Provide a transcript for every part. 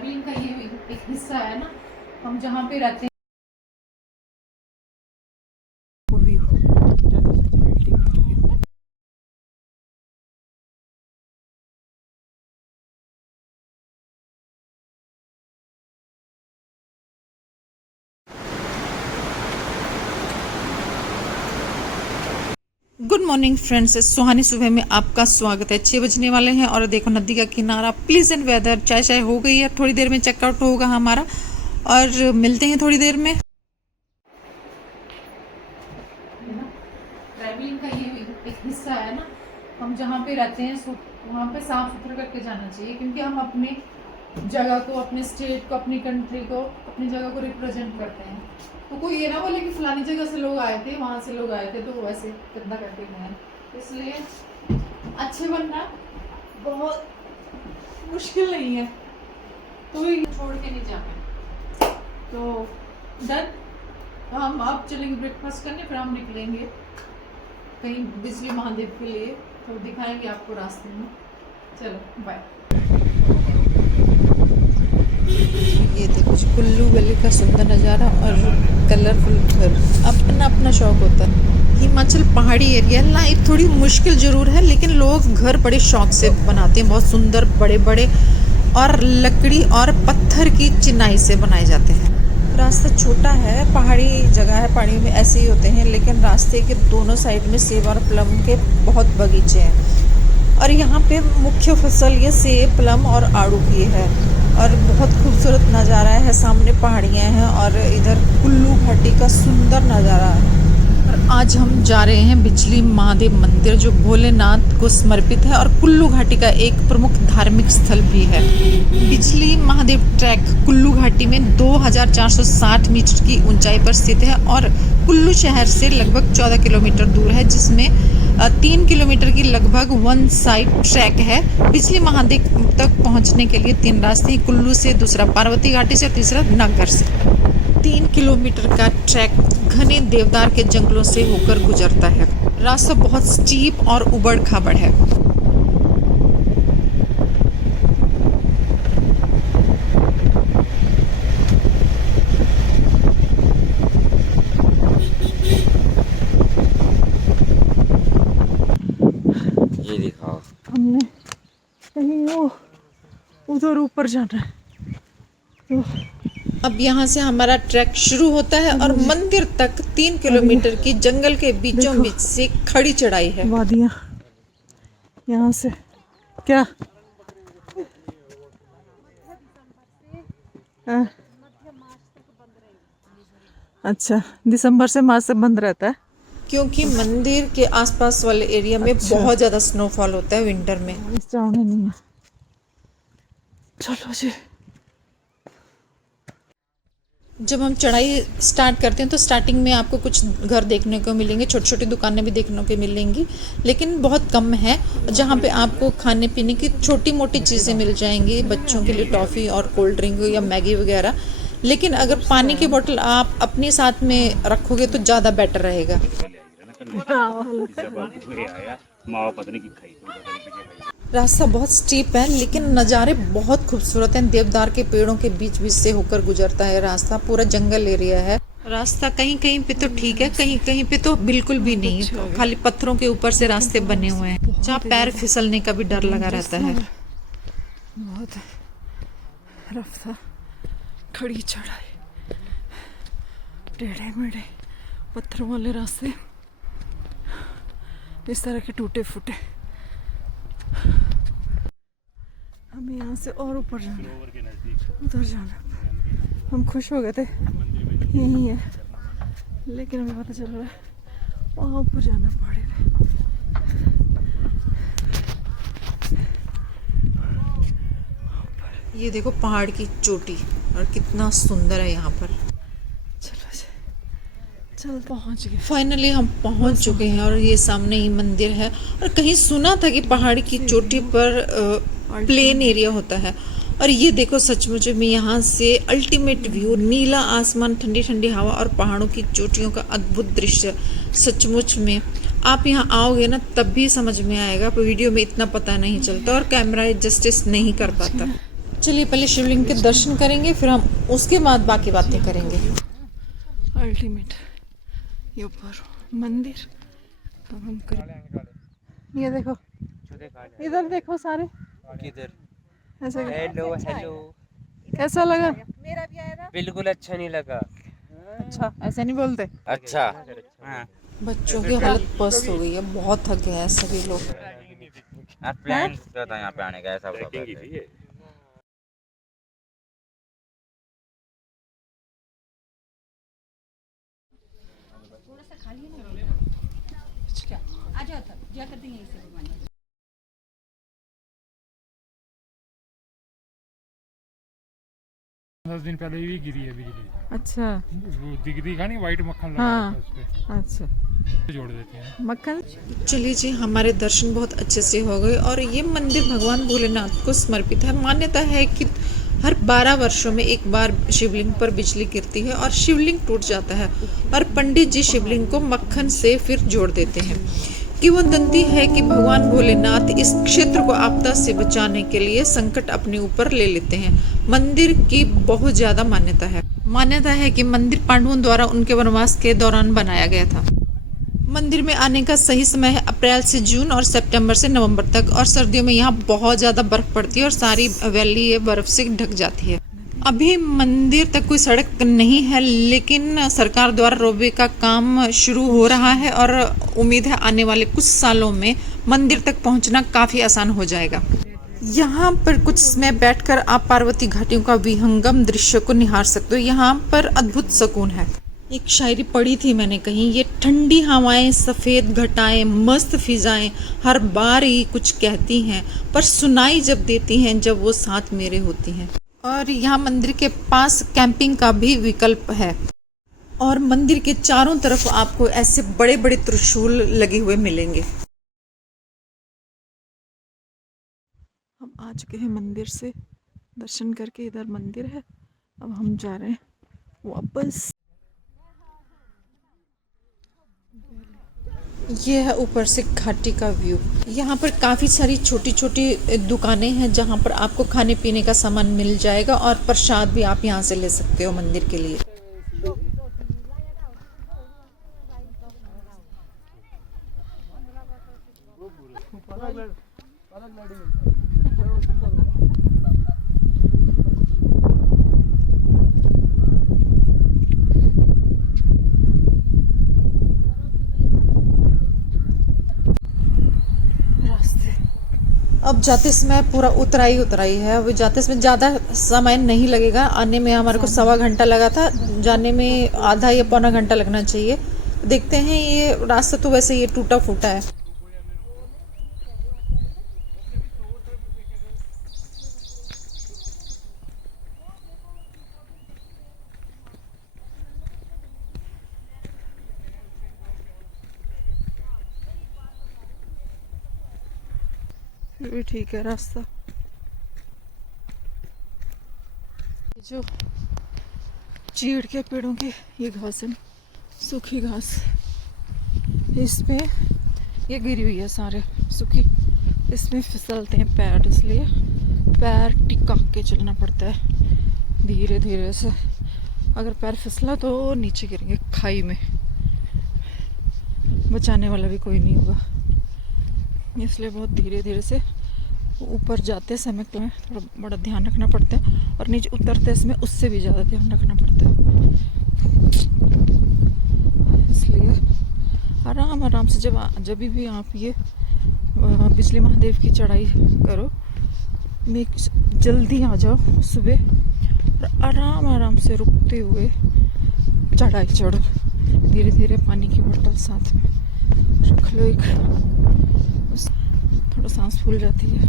Travelling का ये एक हिस्सा है ना, हम जहाँ पे रहते हैं। गुड मॉर्निंग फ्रेंड्स, सुहानी सुबह में आपका स्वागत है। 6 बजने वाले हैं और देखो नदी का किनारा, प्लीजेंट वेदर। चाय चाय हो गई है, थोड़ी देर में चेकआउट होगा हमारा और मिलते हैं थोड़ी देर में। ट्रैवलिंग का ये एक हिस्सा है ना, हम जहाँ पे रहते हैं वहाँ पे साफ सुथरा करके जाना चाहिए, क्योंकि हम अपने जगह को, अपने स्टेट को, अपनी कंट्री को, अपनी जगह को रिप्रेजेंट करते हैं। तो कोई ये ना बोले कि फलानी जगह से लोग आए थे, वहाँ से लोग आए थे तो वैसे गंदा करके गए। इसलिए अच्छे बनना बहुत मुश्किल नहीं है, तो छोड़ के नहीं जाना। तो डन, हम अब चलेंगे ब्रेकफास्ट करने, फिर हम निकलेंगे कहीं बिजली महादेव के लिए, तो दिखाएंगे आपको रास्ते में। चलो बाय। ये देखो कुल्लू गली का सुंदर नज़ारा और कलरफुल घर, अपना अपना शौक होता है। हिमाचल पहाड़ी एरिया लाइफ थोड़ी मुश्किल ज़रूर है, लेकिन लोग घर बड़े शौक से बनाते हैं, बहुत सुंदर बड़े बड़े, और लकड़ी और पत्थर की चिनाई से बनाए जाते हैं। रास्ता छोटा है, पहाड़ी जगह है, पहाड़ी में ऐसे ही होते हैं, लेकिन रास्ते के दोनों साइड में सेब और प्लम के बहुत बगीचे हैं। और यहाँ पे मुख्य फसल ये सेब, प्लम और आड़ू की है, और बहुत खूबसूरत नज़ारा है। सामने पहाड़ियाँ हैं और इधर कुल्लू घाटी का सुंदर नज़ारा है। और आज हम जा रहे हैं बिजली महादेव मंदिर, जो भोलेनाथ को समर्पित है और कुल्लू घाटी का एक प्रमुख धार्मिक स्थल भी है। बिजली महादेव ट्रैक कुल्लू घाटी में 2460 मीटर की ऊंचाई पर स्थित है और कुल्लू शहर से लगभग 14 किलोमीटर दूर है, जिसमें 3 किलोमीटर की लगभग वन साइड ट्रैक है। बिजली महादेव तक पहुंचने के लिए 3 रास्ते, कुल्लू से, दूसरा पार्वती घाटी से और तीसरा नागौर से। 3 किलोमीटर का ट्रैक घने देवदार के जंगलों से होकर गुजरता है। रास्ता बहुत स्टीप और उबड़ खाबड़ है। ये दिखाओ, हमने कहीं वो उधर ऊपर जाना है, तो अब यहाँ से हमारा ट्रैक शुरू होता है और मंदिर तक 3 किलोमीटर की जंगल के बीचों बीच से खड़ी चढ़ाई है। वादियाँ यहाँ से क्या अच्छा, दिसंबर से मार्च से बंद रहता है, क्योंकि मंदिर के आसपास वाले एरिया में बहुत ज़्यादा स्नोफॉल होता है विंटर में। जाने नहीं है। चलो जी। जब हम चढ़ाई स्टार्ट करते हैं तो स्टार्टिंग में आपको कुछ घर देखने को मिलेंगे, छोटी छोटी दुकानें भी देखने को मिलेंगी, लेकिन बहुत कम है, जहाँ पे आपको खाने पीने की छोटी मोटी चीज़ें मिल जाएंगी, बच्चों के लिए टॉफ़ी और कोल्ड ड्रिंक या मैगी वगैरह। लेकिन अगर पानी की बोतल आप अपने साथ में रखोगे तो ज़्यादा बेटर रहेगा। रास्ता बहुत स्टीप है, लेकिन नज़ारे बहुत खूबसूरत हैं। देवदार के पेड़ों के बीच बीच से होकर गुजरता है रास्ता, पूरा जंगल एरिया है। रास्ता कहीं कहीं पे तो ठीक है, कहीं कहीं पे तो बिल्कुल भी नहीं, तो खाली पत्थरों के ऊपर से रास्ते बने हुए हैं, जहाँ पैर फिसलने का भी डर लगा रहता है। बहुत रफ था, खड़ी चढ़ाई, टेढ़े मेढ़े पत्थरों वाले रास्ते, इस तरह के टूटे फूटे। हमें यहाँ से और ऊपर जाना, उधर जाना। हम खुश हो गए थे यही है, लेकिन हमें पता चल रहा है वहाँ ऊपर जाना पड़ेगा। ये देखो पहाड़ की चोटी, और कितना सुंदर है यहाँ पर। चल पहुँच गए, फाइनली हम पहुँच चुके हैं और ये सामने ही मंदिर है। और कहीं सुना था कि पहाड़ी की चोटी पर प्लेन एरिया होता है, और ये देखो सचमुच में यहाँ से अल्टीमेट व्यू, नीला आसमान, ठंडी ठंडी हवा और पहाड़ों की चोटियों का अद्भुत दृश्य। सचमुच में आप यहाँ आओगे ना तब भी समझ में आएगा, पर वीडियो में इतना पता नहीं चलता और कैमरा जस्टिस नहीं कर पाता। चलिए पहले शिवलिंग के दर्शन करेंगे, फिर हम उसके बाद बाकी बातें करेंगे। अल्टीमेट ये ऊपर मंदिर। अब हम करें, ये देखो, इधर देखो सारे किधर? ऐसे। Hello hello. कैसा लगा? बिल्कुल अच्छा नहीं लगा। अच्छा, ऐसे नहीं बोलते। अच्छा। हाँ। बच्चों की हालत पस्त हो गई है, बहुत थक गए हैं सभी लोग। प्लान था यहाँ पे आने का, ऐसा होता। आ जाओ तब जा कर देंगे इसे भगवान। दस दिन पहले ही गिरी है बिजली। अच्छा, वो दिखती का नहीं, वाइट मक्खन लगा हाँ। रहता है उस पे, अच्छा जोड़ देते हैं मक्खन। चलिए जी, हमारे दर्शन बहुत अच्छे से हो गए और ये मंदिर भगवान भोलेनाथ को समर्पित है। मान्यता है कि हर 12 वर्षों में एक बार शिवलिंग पर बिजली गिरती है और शिवलिंग टूट जाता है और पंडित जी शिवलिंग को मक्खन से फिर जोड़ देते हैं। किंवदंती है कि भगवान भोलेनाथ इस क्षेत्र को आपदा से बचाने के लिए संकट अपने ऊपर ले लेते हैं। मंदिर की बहुत ज्यादा मान्यता है। मान्यता है कि मंदिर पांडवों द्वारा उनके वनवास के दौरान बनाया गया था। मंदिर में आने का सही समय है अप्रैल से जून और सितंबर से नवंबर तक, और सर्दियों में यहाँ बहुत ज़्यादा बर्फ पड़ती है और सारी वैली ये बर्फ से ढक जाती है। अभी मंदिर तक कोई सड़क नहीं है, लेकिन सरकार द्वारा रोपवे का काम शुरू हो रहा है और उम्मीद है आने वाले कुछ सालों में मंदिर तक पहुँचना काफ़ी आसान हो जाएगा। यहाँ पर कुछ समय बैठकर आप पार्वती घाटियों का विहंगम दृश्य को निहार सकते हो। यहाँ पर अद्भुत सुकून है। एक शायरी पढ़ी थी मैंने कहीं, ये ठंडी हवाएं, सफ़ेद घटाएं, मस्त फिजाएं हर बार ही कुछ कहती हैं, पर सुनाई जब देती हैं जब वो साथ मेरे होती हैं। और यहाँ मंदिर के पास कैंपिंग का भी विकल्प है और मंदिर के चारों तरफ आपको ऐसे बड़े बड़े त्रिशूल लगे हुए मिलेंगे। हम आ चुके हैं मंदिर से दर्शन करके। इधर मंदिर है, अब हम जा रहे हैं वापस। ये है ऊपर से घाटी का व्यू। यहाँ पर काफ़ी सारी छोटी छोटी दुकानें हैं जहाँ पर आपको खाने पीने का सामान मिल जाएगा और प्रसाद भी आप यहाँ से ले सकते हो मंदिर के लिए। अब जाते समय पूरा उतराई है। अब जाते समय ज़्यादा समय नहीं लगेगा। आने में हमारे को 1.25 घंटा लगा था, जाने में आधा या पौना घंटा लगना चाहिए। देखते हैं, ये रास्ता तो वैसे ये टूटा फूटा है। फिर भी ठीक है रास्ता। जो चीड़ के पेड़ों की ये घास है, सूखी घास, इसमें ये गिरी हुई है सारे सूखी। इसमें फिसलते हैं पैर, इसलिए पैर टिका के चलना पड़ता है धीरे धीरे से। अगर पैर फिसला तो नीचे गिरेंगे खाई में, बचाने वाला भी कोई नहीं होगा, इसलिए बहुत धीरे धीरे से ऊपर जाते समय थोड़ा बड़ा ध्यान रखना पड़ता है और नीचे उतरते समय उससे भी ज़्यादा ध्यान रखना पड़ता है। इसलिए आराम आराम से जब भी आप ये बिजली महादेव की चढ़ाई करो, जल्दी आ जाओ सुबह और आराम आराम से रुकते हुए चढ़ाई चढ़ो। धीरे धीरे पानी की बोतल साथ में रख लो एक, थोड़ा सांस फूल जाती है,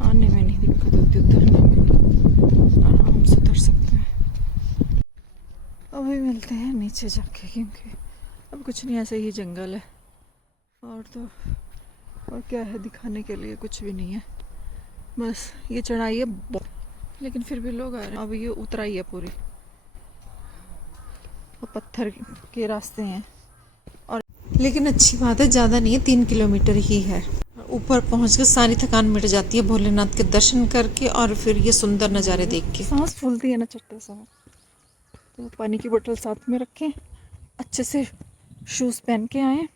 आने में नहीं दिक्कत होती, उतरने में नहीं, आराम से उतर सकते हैं। अभी मिलते हैं नीचे जाके, क्योंकि अब कुछ नहीं, ऐसे ही जंगल है और तो और क्या है दिखाने के लिए, कुछ भी नहीं है, बस ये चढ़ाई है लेकिन फिर भी लोग आ रहे हैं। अब ये उतराई है पूरी, और पत्थर के रास्ते हैं और, लेकिन अच्छी बात है ज़्यादा नहीं है, 3 किलोमीटर ही है। ऊपर पहुँच के सारी थकान मिट जाती है भोलेनाथ के दर्शन करके और फिर ये सुंदर नज़ारे देख के। सांस फूलती है ना चट्टे साहब। तो पानी की बोतल साथ में रखें, अच्छे से शूज़ पहन के आएँ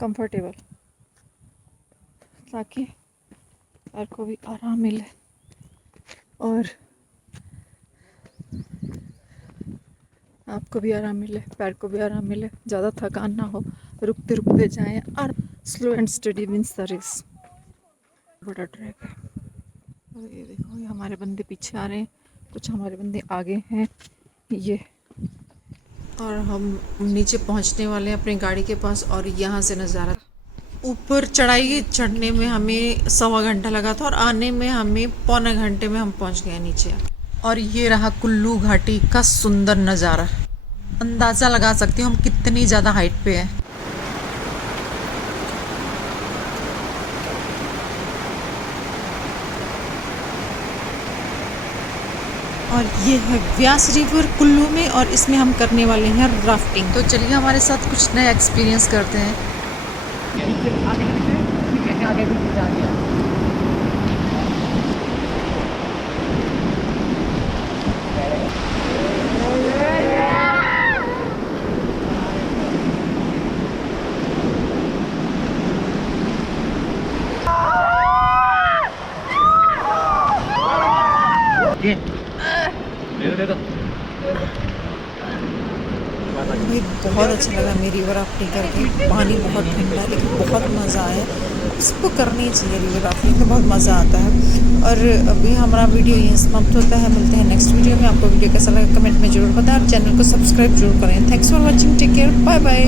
कंफर्टेबल, ताकि पैर को भी आराम मिले और आपको भी आराम मिले, पैर को भी आराम मिले, ज़्यादा थकान ना हो, रुकते रुकते जाएं और slow and steady wins the race. बड़ा ट्रैक है और ये देखो, ये हमारे बंदे पीछे आ रहे हैं, कुछ हमारे बंदे आगे हैं ये, और हम नीचे पहुंचने वाले हैं अपनी गाड़ी के पास। और यहाँ से नज़ारा, ऊपर चढ़ाई चढ़ने में हमें 1.25 घंटा लगा था और आने में हमें 1.25 घंटे में हम पहुंच गए नीचे। और ये रहा कुल्लू घाटी का सुंदर नज़ारा, अंदाज़ा लगा सकते हो हम कितनी ज़्यादा हाइट पे हैं। और ये है व्यास रिवर कुल्लू में, और इसमें हम करने वाले हैं राफ्टिंग। तो चलिए हमारे साथ कुछ नया एक्सपीरियंस करते हैं। भाई बहुत अच्छा लगा मेरी रिवर राफ्टिंग करके, पानी बहुत ठंडा है लेकिन बहुत मज़ा आया। इसको करनी चाहिए रिवर राफ्टिंग में, बहुत मज़ा आता है। और अभी हमारा वीडियो यहीं समाप्त होता है, मिलते हैं नेक्स्ट वीडियो में। आपको वीडियो कैसा लगा कमेंट में ज़रूर बताएं और चैनल को सब्सक्राइब जरूर करें। Thanks for watching, take care, bye bye.